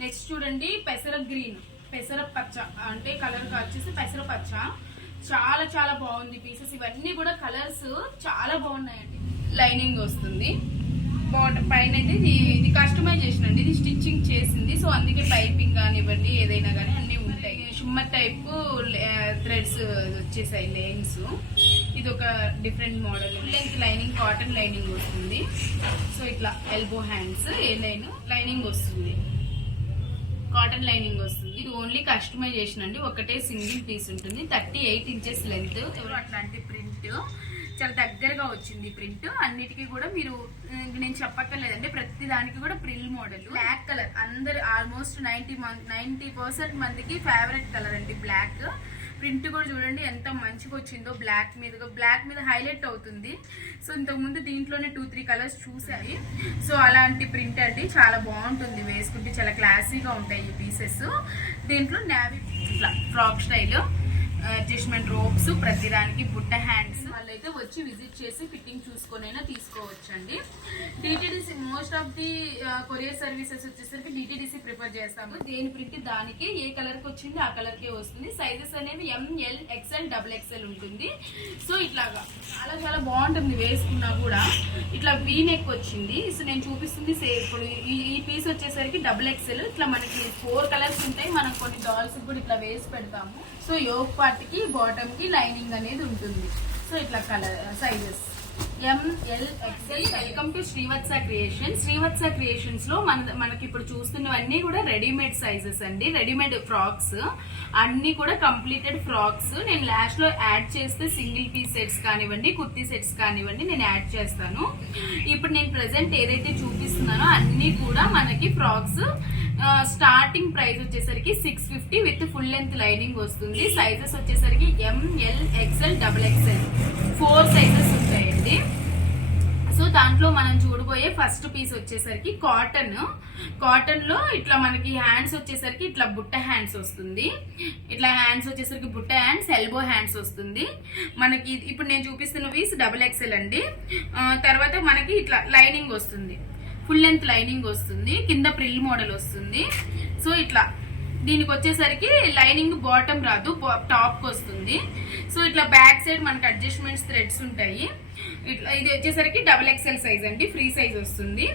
Next చూడండి పెసర green, పెసర పచ్చ అంటే కలర్ వచ్చేసి పెసర పచ్చ. చాలా చాలా బాగుంది పీసెస్. ఇవన్నీ కూడా కలర్స్ చాలా బాగున్నాయండి. లైనింగ్ వస్తుంది బాటమ్ పైన అయితే ఇది కస్టమైజేషన్ అండి, ఇది స్టిచ్చింగ్ చేసింది. సో అందుకే పైపింగ్ కానివ్వండి ఏదైనా కానీ అన్ని ఉంటాయి. షిమ్మర్ టైప్ థ్రెడ్స్ వచ్చేసాయి లైన్స్. ఇది ఒక different model. Length lining cotton lining వస్తుంది. సో ఇట్లా ఎల్బో హ్యాండ్స్ ఏ లైనింగ్ వస్తుంది, కాటన్ లైనింగ్ వస్తుంది. ఇది ఓన్లీ కస్టమైజేషన్ అండి, ఒకటే సింగిల్ పీస్ ఉంటుంది. 38 ఇంచెస్ లెంత్. అట్లాంటి ప్రింట్ చాలా దగ్గరగా వచ్చింది ప్రింట్. అన్నిటికీ కూడా మీరు నేను చెప్పక్కర్లేదండి, ప్రతి దానికి కూడా ప్రిల్ మోడల్. బ్లాక్ కలర్ అందరు ఆల్మోస్ట్ 90% మందికి ఫేవరెట్ కలర్ అండి బ్లాక్. ప్రింట్ కూడా చూడండి ఎంత మంచిగా వచ్చిందో, బ్లాక్ మీద హైలైట్ అవుతుంది. సో ఇంతకుముందు దీంట్లోనే 2-3 కలర్స్ చూసాయి. సో అలాంటి ప్రింట్ అండి, చాలా బాగుంటుంది వేసుకుంటే, చాలా క్లాసీగా ఉంటాయి ఈ పీసెస్. దీంట్లో నావీ ఇట్లా ఫ్రాక్ స్టైల్ అడ్జస్ట్మెంట్ రోప్స్, ప్రతిదానికి బుట్ట హ్యాండ్స్. వాళ్ళైతే వచ్చి విజిట్ చేసి ఫిట్టింగ్ చూసుకొనైనా తీసుకోవచ్చండి. DTDC most of the courier services వచ్చేసరికి డిటిడిసి ప్రిఫర్ చేస్తాము. దేని ప్రింట్ దానికి ఏ కలర్ కి వచ్చింది ఆ కలర్ కే వస్తుంది. సైజెస్ అనేవి ML XL XXL ఉంటుంది. సో ఇట్లాగా చాలా చాలా బాగుంటుంది వేసుకున్నా కూడా. ఇట్లా వీ నెక్ వచ్చింది. సో నేను చూపిస్తుంది ఇప్పుడు ఈ పీస్ వచ్చేసరికి XXL. ఇట్లా మనకి 4 కలర్స్ ఉంటాయి. మనం కొన్ని డాల్స్ కూడా ఇట్లా వేసి పెడతాము. సో యోక్ పార్ట్ కి బాటమ్ కి లైనింగ్ అనేది ఉంటుంది. సో ఇట్లా colour sizes ML XL. Welcome to Srivatsa creation. Srivatsa creations లో మనకి ఇప్పుడు చూస్తున్నవన్నీ కూడా రెడీమేడ్ సైజెస్ అండి, రెడీమేడ్ ఫ్రాక్స్ అన్ని కూడా కంప్లీటెడ్ ఫ్రాక్స్. నేను లాస్ట్ లో యాడ్ చేస్తే సింగిల్ పీస్ సెట్స్ కానివ్వండి, కుర్తీ సెట్స్ కానివ్వండి నేను యాడ్ చేస్తాను. ఇప్పుడు నేను ప్రెసెంట్ ఏదైతే చూపిస్తున్నానో అన్ని కూడా మనకి ఫ్రాక్స్. స్టార్టింగ్ ప్రైస్ వచ్చేసరికి 650 విత్ ఫుల్ లెంత్ లైనింగ్ వస్తుంది. సైజెస్ వచ్చేసరికి ML XL XXL 4 సైజెస్ ఉంటాయండి. సో దాంట్లో మనం చూడబోయే ఫస్ట్ పీస్ వచ్చేసరికి కాటన్ లో ఇట్లా మనకి హ్యాండ్స్ వచ్చేసరికి ఇట్లా బుట్ట హ్యాండ్స్ వస్తుంది. ఇట్లా హ్యాండ్స్ వచ్చేసరికి బుట్ట హ్యాండ్స్, ఎల్బో హ్యాండ్స్ వస్తుంది. మనకి ఇప్పుడు నేను చూపిస్తున్న పీస్ XXL అండి. తర్వాత మనకి ఇట్లా లైనింగ్ వస్తుంది, ఫుల్ లెంత్ లైనింగ్ వస్తుంది, కింద ప్రిల్ మోడల్ వస్తుంది. సో ఇట్లా దీనికి వచ్చేసరికి లైనింగ్ బాటమ్ రాదు, టాప్ కి వస్తుంది. సో ఇట్లా బ్యాక్ సైడ్ మనకి అడ్జస్ట్మెంట్స్ థ్రెడ్స్ ఉంటాయి. ఇట్లా ఇది వచ్చేసరికి XXL సైజ్ అండి, ఫ్రీ సైజ్ వస్తుంది.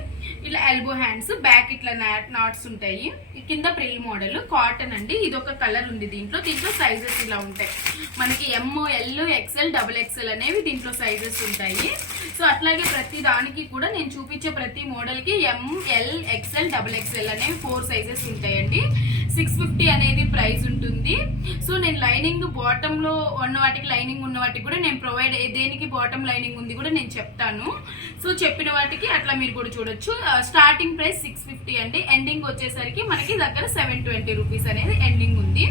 ఇలా ఎల్బో హ్యాండ్స్, బ్యాక్ ఇట్లా నాట్స్ ఉంటాయి, కింద ప్రిల్ మోడల్. కాటన్ అండి. ఇది ఒక కలర్ ఉంది దీంట్లో సైజెస్ ఇలా ఉంటాయి మనకి. ML XL XXL అనేవి దీంట్లో సైజెస్ ఉంటాయి. సో అట్లాగే ప్రతి దానికి కూడా నేను చూపించే ప్రతి మోడల్ కి ML XL XXL అనేవి 4 సైజెస్ ఉంటాయండి. 650 అనేది ప్రైస్ ఉంటుంది. సో నేను లైనింగ్ బాటమ్ లో ఉన్న వాటికి, లైనింగ్ ఉన్న వాటికి కూడా నేను ప్రొవైడ్, దేనికి బాటమ్ లైనింగ్ ఉంది కూడా నేను చెప్తాను. సో చెప్పిన వాటికి అట్లా మీరు కూడా చూడొచ్చు. స్టార్టింగ్ ప్రైస్ 650 అండి. ఎండింగ్ వచ్చేసరికి మనకి దగ్గర 720 రూపీస్ అనేది ఎండింగ్ ఉంది.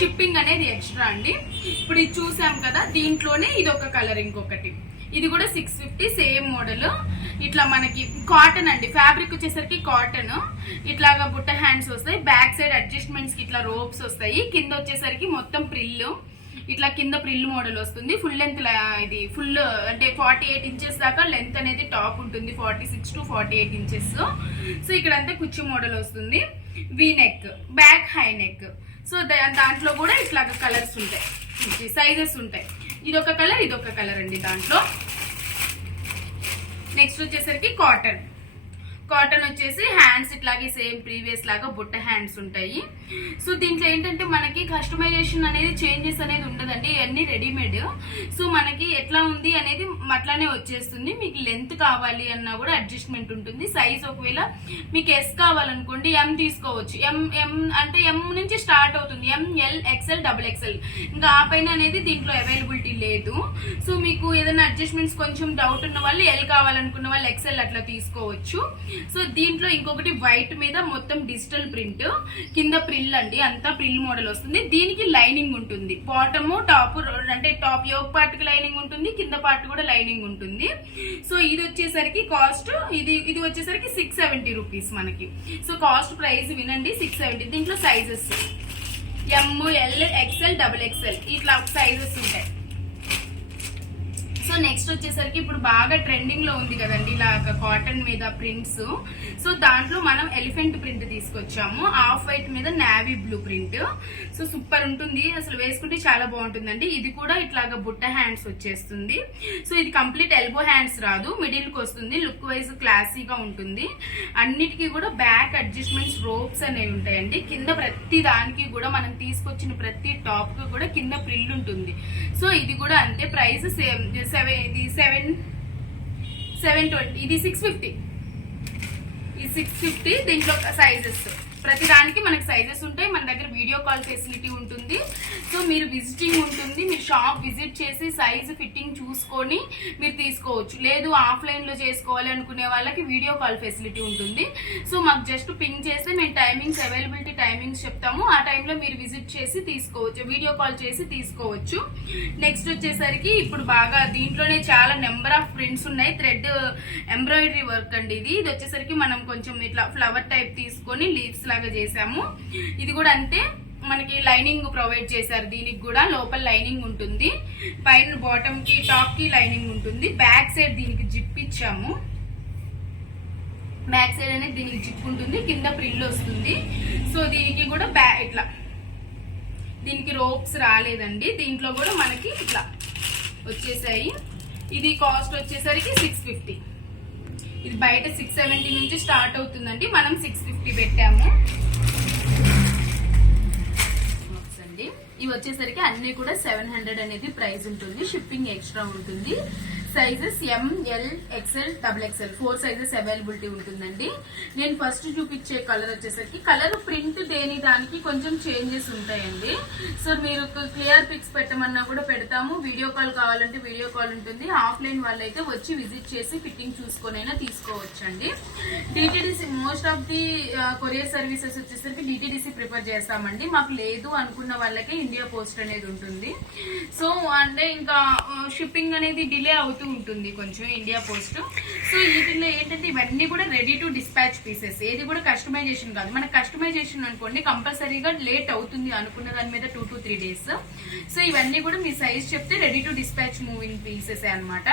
షిప్పింగ్ అనేది ఎక్స్ట్రా అండి. ఇప్పుడు ఇది చూసాం కదా, దీంట్లోనే ఇది ఒక కలర్, ఇంకొకటి ఇది కూడా 650 సేమ్ మోడల్. ఇట్లా మనకి కాటన్ అండి, ఫ్యాబ్రిక్ వచ్చేసరికి కాటన్. ఇట్లాగా బుట్ట హ్యాండ్స్ వస్తాయి, బ్యాక్ సైడ్ అడ్జస్ట్మెంట్స్ కి ఇట్లా రోప్స్ వస్తాయి, కింద వచ్చేసరికి మొత్తం ప్రిల్. ఇట్లా కింద ప్రిల్ మోడల్ వస్తుంది. ఫుల్ లెంత్, ఇది ఫుల్ అంటే 48 ఇంచెస్ దాకా లెంత్ అనేది టాప్ ఉంటుంది, 46 to 48 ఇంచెస్. సో ఇక్కడంతా కుచ్చి మోడల్ వస్తుంది. V neck, back high neck. So దాంట్లో కూడా ఇట్లాగా కలర్స్ ఉంటాయి, సైజెస్ ఉంటాయి. ఇదొక కలర్, ఇదొక కలర్ అండి దాంట్లో. నెక్స్ట్ వచ్చేసరికి కాటన్ వచ్చేసి హ్యాండ్స్ ఇట్లాగే సేమ్ ప్రీవియస్ లాగా బుట్ట హ్యాండ్స్ ఉంటాయి. సో దీంట్లో ఏంటంటే మనకి కస్టమైజేషన్ అనేది, చేంజెస్ అనేది ఉండదండి, ఇవన్నీ రెడీమేడ్. సో మనకి ఎట్లా ఉంది అనేది అట్లానే వచ్చేస్తుంది. మీకు లెంత్ కావాలి అన్నా కూడా అడ్జస్ట్మెంట్ ఉంటుంది. సైజ్ ఒకవేళ మీకు S కావాలనుకోండి M తీసుకోవచ్చు. M అంటే M నుంచి స్టార్ట్ అవుతుంది, ML XL XXL. ఇంకా ఆ పైన అనేది దీంట్లో అవైలబిలిటీ లేదు. సో మీకు ఏదైనా అడ్జస్ట్మెంట్స్ కొంచెం డౌట్ ఉన్న వాళ్ళు, L కావాలనుకున్న వాళ్ళు XL అట్లా తీసుకోవచ్చు. సో దీంట్లో ఇంకొకటి వైట్ మీద మొత్తం డిజిటల్ ప్రింట్, కింద ప్రిల్ అండి, అంతా ప్రిల్ మోడల్ వస్తుంది. దీనికి లైనింగ్ ఉంటుంది, బాటమ్ టాప్ అంటే టాప్ యోక్ పార్ట్ కి లైనింగ్ ఉంటుంది, కింద పార్ట్ కూడా లైనింగ్ ఉంటుంది. సో ఇది వచ్చేసరికి కాస్ట్, ఇది వచ్చేసరికి 670 రూపీస్ మనకి. సో కాస్ట్ ప్రైస్ వినండి, 670. దీంట్లో సైజెస్ ML XL XXL ఇట్లా సైజెస్ ఉంటాయి. సో నెక్స్ట్ వచ్చేసరికి ఇప్పుడు బాగా ట్రెండింగ్ లో ఉంది కదండి ఇలా కాటన్ మీద ప్రింట్స్. సో దాంట్లో మనం ఎలిఫెంట్ ప్రింట్ తీసుకొచ్చాము, ఆఫ్ వైట్ మీద navy blue print. So super ఉంటుంది, అసలు వేసుకుంటే చాలా బాగుంటుందండి. ఇది కూడా ఇట్లాగా బుట్ట హ్యాండ్స్ వచ్చేస్తుంది. సో ఇది కంప్లీట్ ఎల్బో హ్యాండ్స్ రాదు, మిడిల్ కి వస్తుంది. లుక్ వైజ్ క్లాసీగా ఉంటుంది. అన్నిటికీ కూడా బ్యాక్ అడ్జస్ట్మెంట్స్ రోప్స్ అనేవి ఉంటాయండి. కింద ప్రతి దానికి కూడా మనం తీసుకొచ్చిన ప్రతి టాప్ కి కూడా కింద ప్రిల్ ఉంటుంది. సో ఇది కూడా అంతే, ప్రైస్ సేమ్. ఇది 720, ఇది 650, ఇది 650. దీంట్లో సైజెస్ ప్రతి దానికి మనకి సైజెస్ ఉంటాయి. మన దగ్గర వీడియో కాల్ ఫెసిలిటీ ఉంటుంది. సో మీరు విజిటింగ్ ఉంటుంది, మీరు షాప్ విజిట్ చేసి సైజ్ ఫిట్టింగ్ చూసుకొని మీరు తీసుకోవచ్చు. లేదు ఆఫ్లైన్ లో చేసుకోవాలి అనుకునే వాళ్ళకి వీడియో కాల్ ఫెసిలిటీ ఉంటుంది. సో మాకు జస్ట్ పింగ్ చేస్తే మేము టైమింగ్స్, అవైలబిలిటీ టైమింగ్స్ చెప్తాము. ఆ టైంలో మీరు విజిట్ చేసి తీసుకోవచ్చు, వీడియో కాల్ చేసి తీసుకోవచ్చు. నెక్స్ట్ వచ్చేసరికి ఇప్పుడు బాగా దీంట్లోనే చాలా నెంబర్ ఆఫ్ ప్రింట్స్ ఉన్నాయి. థ్రెడ్ ఎంబ్రాయిడరీ వర్క్ అండి ఇది. ఇది వచ్చేసరికి మనం కొంచెం ఇట్లా ఫ్లవర్ టైప్ తీసుకొని లీవ్స్ లాగా చేసాము. ఇది కూడా అంతే, మనకి లైనింగ్ ప్రొవైడ్ చేశారు. దీనికి కూడా లోపల లైనింగ్ ఉంటుంది, పైన బాటమ్ కి టాప్ కి లైనింగ్ ఉంటుంది. బ్యాక్ సైడ్ దీనికి జిప్ ఇచ్చాము, బ్యాక్ సైడ్ అనేది దీనికి జిప్ ఉంటుంది, కింద ప్రిల్ వస్తుంది. సో దీనికి కూడా ఇట్లా దీనికి రోప్స్ రాలేదండి. దీంట్లో కూడా మనకి ఇట్లా వచ్చేసాయి. ఇది కాస్ట్ వచ్చేసరికి 650. ఇది బయట 670 నుంచి స్టార్ట్ అవుతుందండి, మనం 650 పెట్టాము. ఇవి వచ్చేసరికి అన్ని కూడా 700 అనేది ప్రైస్ ఉంటుంది. షిప్పింగ్ ఎక్స్ట్రా ఉంటుంది. Sizes ML XL XXL 4 sizes availability ఉంటుందండి. నేను ఫస్ట్ చూపించే కలర్ వచ్చేసరికి కలర్ ప్రింట్ దేని దానికి కొంచెం చేంజెస్ ఉంటాయండి. సో మీరు క్లియర్ పిక్స్ పెట్టమన్నా కూడా పెడతాము. వీడియో కాల్ కావాలంటే వీడియో కాల్ ఉంటుంది. ఆఫ్లైన్ వాళ్ళైతే వచ్చి విజిట్ చేసి ఫిట్టింగ్ చూసుకొని అయినా తీసుకోవచ్చండి. DTDC most of the courier services వచ్చేసరికి డిటిడిసి ప్రిఫర్ చేస్తామండి. మాకు లేదు అనుకున్న వాళ్ళకి ఇండియా పోస్ట్ అనేది ఉంటుంది. సో అంటే ఇంకా షిప్పింగ్ అనేది డిలే అవుతుంది ఉంటుంది కొంచెం ఇండియా పోస్ట్. సో వీటిలో ఏంటంటే ఇవన్నీ కూడా రెడీ టు డిస్పాచ్ పీసెస్, ఏది కూడా కస్టమైజేషన్ కాదు. మన కస్టమైజేషన్ అనుకోండి కంపల్సరీగా లేట్ అవుతుంది అనుకున్న దాని మీద 2 to 3 days. సో ఇవన్నీ కూడా మీ సైజ్ చెప్తే ready to dispatch moving pieces అనమాట.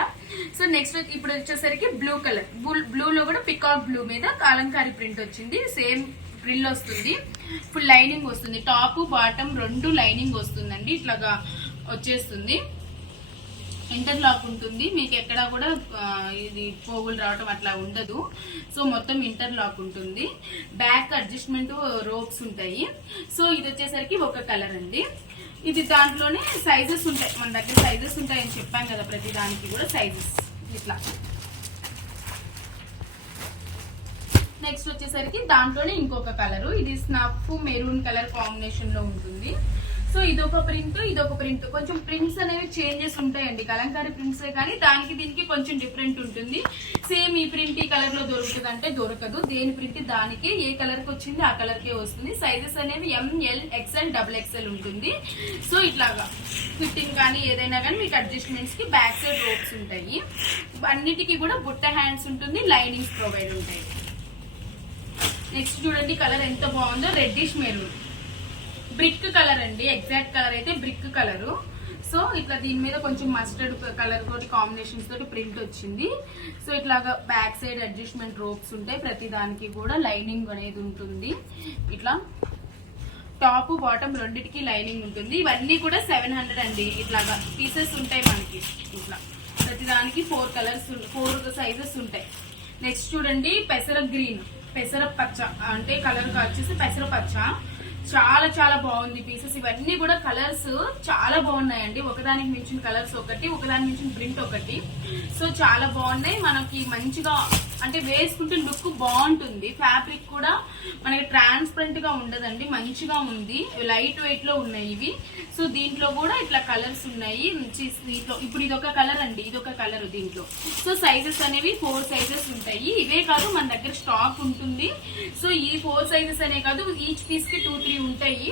సో నెక్స్ట్ ఇప్పుడు వచ్చేసరికి బ్లూ కలర్, బ్లూలో కూడా పికాక్ బ్లూ మీద కాలంకారీ ప్రింట్ వచ్చింది. సేమ్ ప్రిల్ వస్తుంది, ఫుల్ లైనింగ్ వస్తుంది. టాప్ బాటమ్ రెండు లైనింగ్ వస్తుందండి. ఇట్లాగా వచ్చేస్తుంది, ఇంటర్లాక్ ఉంటుంది. మీకు ఎక్కడా కూడా ఇది పోగులు రావటం అట్లా ఉండదు. సో మొత్తం ఇంటర్లాక్ ఉంటుంది. బ్యాక్ అడ్జస్ట్మెంట్ రోప్స్ ఉంటాయి. సో ఇది వచ్చేసరికి ఒక కలర్ అండి. ఇది దాంట్లోనే సైజెస్ ఉంటాయి, మన దగ్గర సైజెస్ ఉంటాయని చెప్పాం కదా, ప్రతి దానికి కూడా సైజెస్ ఇట్లా. నెక్స్ట్ వచ్చేసరికి దాంట్లోనే ఇంకొక కలరు, ఇది స్నఫ్ మెరూన్ కలర్ కాంబినేషన్ లో ఉంటుంది. సో ఇదొక ప్రింట్, ఇదొక ప్రింట్. కొంచెం ప్రింట్స్ అనేవి చేంజెస్ ఉంటాయండి, కలంకారీ ప్రింట్సే కానీ దానికి దీనికి కొంచెం డిఫరెంట్ ఉంటుంది. సేమ్ ఈ ప్రింట్ ఈ కలర్ లో దొరుకుతుంది అంటే దొరకదు. దేని ప్రింట్ దానికి, ఏ కలర్ కి వచ్చింది ఆ కలర్ కే వస్తుంది. సైజెస్ అనేవి ML XL XXL ఉంటుంది. సో ఇట్లాగా ఫిట్టింగ్ కానీ ఏదైనా కానీ మీకు అడ్జస్ట్మెంట్స్ కి బ్యాక్ సైడ్ రోప్స్ ఉంటాయి. అన్నిటికీ కూడా బుట్ట హ్యాండ్స్ ఉంటుంది, లైనింగ్స్ ప్రొవైడ్ ఉంటాయి. నెక్స్ట్ చూడండి కలర్ ఎంత బాగుందో, రెడ్డిష్ మెరూన్ బ్రిక్ కలర్ అండి. ఎగ్జాక్ట్ కలర్ అయితే బ్రిక్ కలరు. సో ఇట్లా దీని మీద కొంచెం మస్టర్డ్ కలర్ తోటి కాంబినేషన్స్ తోటి ప్రింట్ వచ్చింది. సో ఇట్లాగా బ్యాక్ సైడ్ అడ్జస్ట్మెంట్ రోప్స్ ఉంటాయి. ప్రతి దానికి కూడా లైనింగ్ అనేది ఉంటుంది. ఇట్లా టాప్ బాటమ్ రెండిటికి లైనింగ్ ఉంటుంది. ఇవన్నీ కూడా 700 అండి. ఇట్లాగా పీసెస్ ఉంటాయి మనకి. ఇట్లా ప్రతి దానికి 4 కలర్స్ 4 సైజెస్ ఉంటాయి. నెక్స్ట్ చూడండి పెసర గ్రీన్, పెసర పచ్చ అంటే కలర్ వచ్చేసి పెసర పచ్చ. చాలా చాలా బాగుంది పీసెస్. ఇవన్నీ కూడా కలర్స్ చాలా బాగున్నాయండి. ఒకదానికి మించిన కలర్స్ ఒకటి, ఒకదానికి మించిన ప్రింట్ ఒకటి. సో చాలా బాగున్నాయి. మనకి మంచిగా అంటే వేసుకుంటే లుక్ బాగుంటుంది. ఫ్యాబ్రిక్ కూడా మనకి ట్రాన్స్పరెంట్ గా ఉండదండి, మంచిగా ఉంది. లైట్ వెయిట్ లో ఉన్నాయి ఇవి. సో దీంట్లో కూడా ఇట్లా కలర్స్ ఉన్నాయి. దీంట్లో ఇప్పుడు ఇదొక కలర్ అండి, ఇదొక కలర్ దీంట్లో. సో సైజెస్ అనేవి 4 సైజెస్ ఉంటాయి. ఇవే కాదు మన దగ్గర స్టాక్ ఉంటుంది. సో ఈ 4 సైజెస్ అనే కాదు, ఈచ్ పీస్ కి 2-3 ఉంటాయి.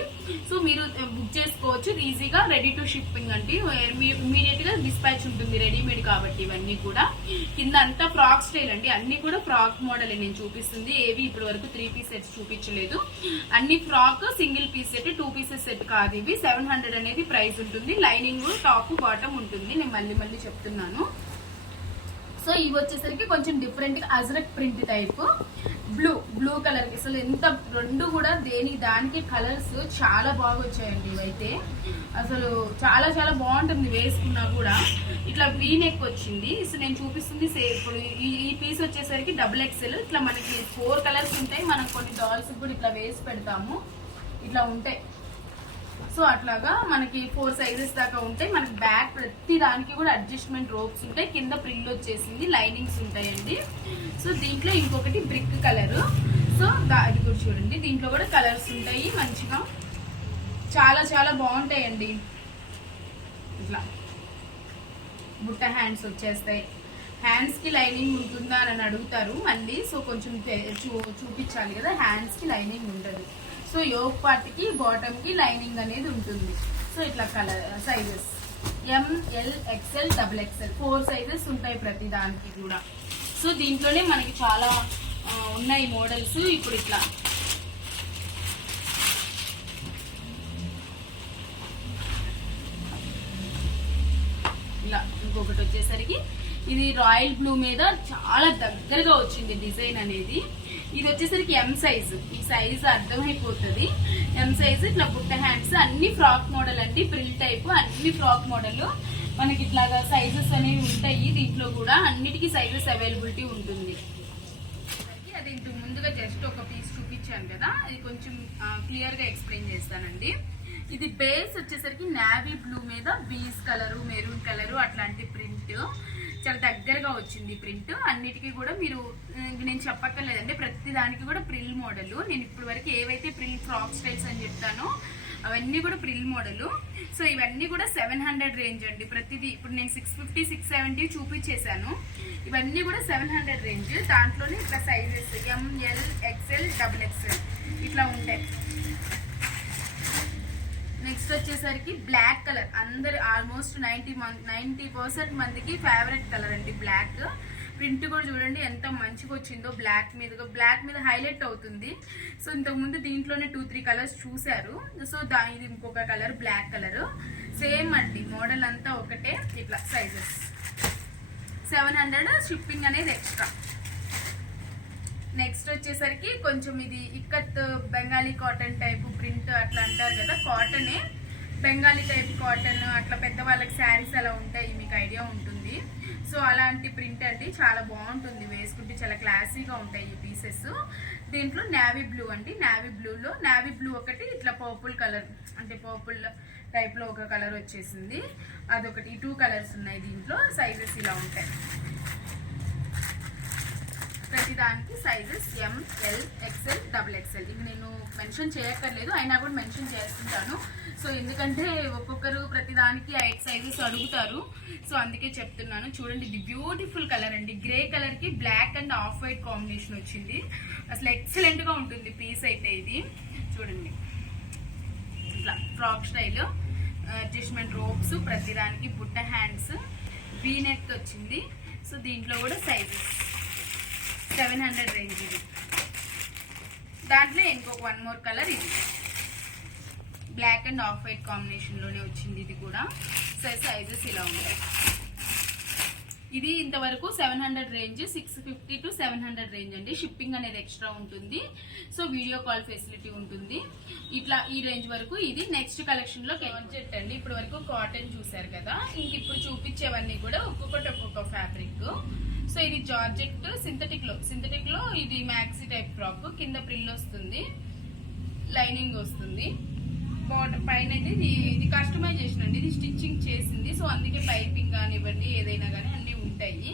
సో మీరు బుక్ చేసుకోవచ్చు ఈజీగా. రెడీ టు షిప్పింగ్ అంటే ఇమీడియట్ గా డిస్పాచ్ ఉంటుంది, రెడీమేడ్ కాబట్టి. ఇవన్నీ కూడా కింద అంతా ఫ్రాక్ స్టైల్ అండి, అన్ని ఇవన్నీ కూడా ఫ్రాక్ మోడల్ నేను చూపిస్తుంది. ఏవి ఇప్పటి వరకు 3 పీస్ సెట్స్ చూపించలేదు. అన్ని frock single piece set, 2 pieces set కాదు ఇవి. 700 అనేది ప్రైస్ ఉంటుంది. లైనింగ్ టాప్ బాటమ్ ఉంటుంది. నేను మళ్ళీ చెప్తున్నాను. సో ఇవి వచ్చేసరికి కొంచెం different Ajrakh print type blue colour. అసలు ఎంత రెండు కూడా దానికి కలర్స్ చాలా బాగా వచ్చాయండి. ఇవైతే అసలు చాలా బాగుంటుంది వేసుకున్నా కూడా. ఇట్లా వీ నెక్ వచ్చింది. సో నేను చూపిస్తుంది ఇప్పుడు ఈ పీస్ వచ్చేసరికి XXL. ఇట్లా మనకి 4 కలర్స్ ఉంటాయి. మనం కొన్ని డాల్స్ కూడా ఇట్లా వేసి పెడతాము. ఇట్లా ఉంటాయి. సో అట్లాగా మనకి 4 సైజెస్ దాకా ఉంటాయి. మనకి బ్యాక్ ప్రతి దానికి కూడా అడ్జస్ట్మెంట్ రోప్స్ ఉంటాయి. కింద ప్రిల్ వచ్చేసింది, లైనింగ్స్ ఉంటాయండి. సో దీంట్లో ఇంకొకటి బ్రిక్ కలర్. సో అది కూడా చూడండి, దీంట్లో కూడా కలర్స్ ఉంటాయి మంచిగా. చాలా బాగుంటాయండి. ఇట్లా బుట్ట హ్యాండ్స్ వచ్చేస్తాయి. హ్యాండ్స్ కి లైనింగ్ ఉంటుందా అని అడుగుతారు మళ్ళీ. సో కొంచెం చూపించాలి కదా, హ్యాండ్స్ కి లైనింగ్ ఉండదు. సో యోక్ పార్ట్ కి బాటమ్ కి లైనింగ్ అనేది ఉంటుంది. సో ఇట్లా colour sizes ML XL XXL 4 sizes ఉంటాయి ప్రతి దానికి కూడా. సో దీంట్లోనే మనకి చాలా ఉన్నాయి మోడల్స్. ఇప్పుడు ఇట్లా ఇంకొకటి వచ్చేసరికి ఇది రాయల్ బ్లూ మీద చాలా దగ్గరగా వచ్చింది డిజైన్ అనేది. ఇది వచ్చేసరికి M సైజ్. ఈ సైజ్ అర్థమైపోతుంది. M size. ఇట్లా బుట్ట హ్యాండ్స్, అన్ని ఫ్రాక్ మోడల్ అండి. ప్రిల్ టైప్ అన్ని ఫ్రాక్ మోడల్. మనకి ఇట్లాగా సైజెస్ అనేవి ఉంటాయి. దీంట్లో కూడా అన్నిటికీ సైజెస్ అవైలబిలిటీ ఉంటుంది. అది ఇంతకు ముందుగా జస్ట్ ఒక పీస్ చూపించాను కదా, అది కొంచెం క్లియర్ గా ఎక్స్ప్లెయిన్ చేస్తానండి. ఇది బేస్ వచ్చేసరికి నావీ బ్లూ మీద బీస్ కలరు, మెరూన్ కలరు అట్లాంటి ప్రింట్. చాలా దగ్గరగా వచ్చింది ప్రింట్. అన్నిటికీ కూడా మీరు నేను చెప్పక్కర్లేదండి, ప్రతి దానికి కూడా ప్రిల్ మోడల్. నేను ఇప్పటి వరకు ఏవైతే ప్రిల్ ఫ్రాక్ స్టైల్స్ అని చెప్తానో అవన్నీ కూడా ప్రిల్ మోడల్. సో ఇవన్నీ కూడా 700 రేంజ్ అండి ప్రతిదీ. ఇప్పుడు నేను 650 670 చూపించేశాను. ఇవన్నీ కూడా 700 రేంజ్. దాంట్లోనే ఇట్లా సైజెస్ ML XL XXL ఇట్లా ఉంటాయి. నెక్స్ట్ వచ్చేసరికి బ్లాక్ కలర్. అందరు ఆల్మోస్ట్ 90% మందికి ఫేవరెట్ కలర్ అండి బ్లాక్. ప్రింట్ కూడా చూడండి ఎంత మంచిగా వచ్చిందో. బ్లాక్ మీద హైలైట్ అవుతుంది. సో ఇంతకుముందు దీంట్లోనే 2-3 కలర్స్ చూసారు. సో ఇది ఇంకొక కలర్ బ్లాక్ కలర్. సేమ్ అండి, మోడల్ అంతా ఒకటే. ఇట్లా సైజెస్ 700, షిప్పింగ్ అనేది ఎక్స్ట్రా. నెక్స్ట్ వచ్చేసరికి కొంచెం ఇది ikat Bengali cotton type print అట్లా అంటారు కదా, కాటనే బెంగాలీ టైప్ కాటన్. అట్లా పెద్దవాళ్ళకి శారీస్ అలా ఉంటాయి, మీకు ఐడియా ఉంటుంది. సో అలాంటి ప్రింట్ అండి, చాలా బాగుంటుంది వేసుకుంటే. చాలా క్లాసీగా ఉంటాయి ఈ పీసెస్. దీంట్లో నావీ బ్లూ అండి. నావీ బ్లూ ఒకటి, ఇట్లా పర్పుల్ కలర్ అంటే పర్పుల్ టైప్ లో ఒక కలర్ వచ్చేసింది. అదొకటి. 2 కలర్స్ ఉన్నాయి దీంట్లో. సైజెస్ ఇలా ఉంటాయి. ప్రతి దానికి సైజెస్ ML XL XXL. ఇవి నేను మెన్షన్ చేయక్కర్లేదు, అయినా కూడా మెన్షన్ చేస్తుంటాను. సో ఎందుకంటే ఒక్కొక్కరు ప్రతి దానికి 8 సైజెస్ అడుగుతారు. సో అందుకే చెప్తున్నాను. చూడండి, ఇది బ్యూటిఫుల్ కలర్ అండి. గ్రే కలర్ కి black and off white combination వచ్చింది. అసలు ఎక్సలెంట్ గా ఉంటుంది పీస్ అయితే. ఇది చూడండి, ఇట్లా ఫ్రాక్ స్టైల్, అడ్జస్ట్మెంట్ రోప్స్, ప్రతి దానికి బుట్ట హ్యాండ్స్, వీ నెక్ వచ్చింది. సో దీంట్లో కూడా సైజెస్ 700 రేంజ్. ఇది దాంట్లో ఇంకొక 1 మోర్ కలర్. ఇది black and off white combination లోనే వచ్చింది. ఇది కూడా సైజెస్ ఇలా ఉంటాయి. ఇది ఇంతవరకు 700 రేంజ్, 650 to 700 రేంజ్ అండి. షిప్పింగ్ అనేది ఎక్స్ట్రా ఉంటుంది. సో వీడియో కాల్ ఫెసిలిటీ ఉంటుంది. ఇట్లా ఈ రేంజ్ వరకు. ఇది నెక్స్ట్ కలెక్షన్ లో జార్జెట్ అండి. ఇప్పటి వరకు కాటన్ చూసారు కదా, ఇంక ఇప్పుడు చూపించేవన్నీ కూడా ఒక్కొక్క ఫ్యాబ్రిక్. సో ఇది జార్జెట్ సింథటిక్ లో ఇది మ్యాక్సీ టైప్ ఫ్రాక్. కింద ప్రిల్ వస్తుంది, లైనింగ్ వస్తుంది. బాటమ్ పైన అయితే ఇది కస్టమైజేషన్ అండి. ఇది స్టిచ్చింగ్ చేసింది. సో అందుకే పైపింగ్ కానివ్వండి ఏదైనా కానీ అన్ని ఉంటాయి.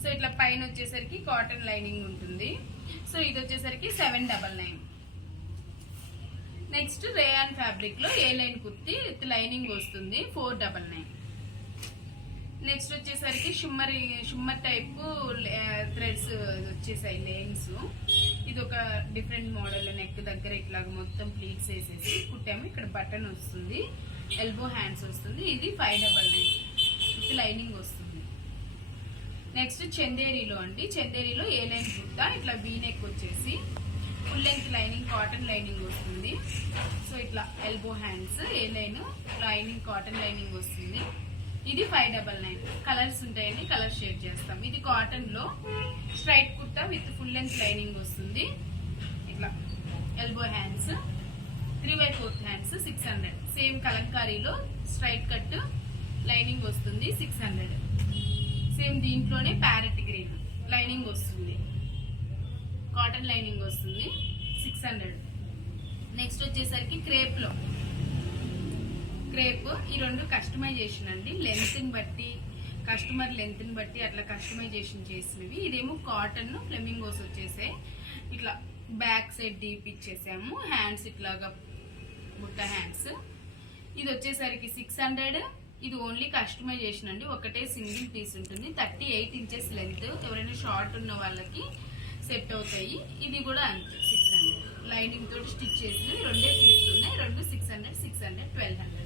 సో ఇట్లా పైన వచ్చేసరికి కాటన్ లైనింగ్ ఉంటుంది. సో ఇది వచ్చేసరికి 799. నెక్స్ట్ రేయాన్ ఫ్యాబ్రిక్ లో ఏ లైన్ కుర్తి విత్ లైనింగ్ వస్తుంది, 499. నెక్స్ట్ వచ్చేసరికి షుమ్మర్ టైప్ థ్రెడ్స్ వచ్చేసాయి లైన్స్. ఇది ఒక డిఫరెంట్ మోడల్. నెక్ దగ్గర ఇట్లా మొత్తం ప్లీట్స్ వేసేసి కుట్టాము. ఇక్కడ బటన్ వస్తుంది, ఎల్బో హ్యాండ్స్ వస్తుంది. ఇది 599 విత్ లైనింగ్ వస్తుంది. నెక్స్ట్ చందేరిలో అండి, చందేరిలో ఏ లైన్ కుర్తా ఇట్లా వీ నెక్ వచ్చేసి full length lining, cotton lining వస్తుంది. సో ఇట్లా ఎల్బో హ్యాండ్స్, ఏ లైన్ లైనింగ్, కాటన్ లైనింగ్ వస్తుంది. ఇది 599. కలర్స్ ఉంటాయండి, కలర్ షేర్ చేస్తాం. ఇది కాటన్ లో straight kurta with full length lining వస్తుంది. ఇట్లా ఎల్బో హ్యాండ్స్, 3/4 హ్యాండ్స్ 600. సేమ్ కలంకారీలో స్ట్రైట్ కట్ లైనింగ్ వస్తుంది 600. సేమ్ దీంట్లోనే ప్యారెట్ గ్రీన్ లైనింగ్ వస్తుంది, కాటన్ లైనింగ్ వస్తుంది 600. నెక్స్ట్ వచ్చేసరికి క్రేప్ లో, క్రేప్ ఈ రెండు కస్టమైజేషన్ అండి, లెంత్ ని బట్టి కస్టమర్ లెంత్ ని బట్టి అట్లా కస్టమైజేషన్ చేసినవి. ఇదేమో కాటన్ ఫ్లెమింగోస్ వచ్చేసాయి, ఇట్లా బ్యాక్ సైడ్ డీప్ ఇచ్చేసాము. హ్యాండ్స్ ఇట్లాగా బుట్ట హ్యాండ్స్. ఇది వచ్చేసరికి 600. ఇది ఓన్లీ కస్టమైజేషన్ అండి, ఒకటే సింగిల్ పీస్ ఉంటుంది. 38 ఇంచెస్ లెంత్, ఎవరైనా షార్ట్ ఉన్న వాళ్ళకి సెట్ అవుతాయి. ఇది కూడా అంతే 600. లైనింగ్ తోటి స్టిచ్ చేసినవి రెండే పీసులు ఉన్నాయి, రెండు 600, 600, 1200.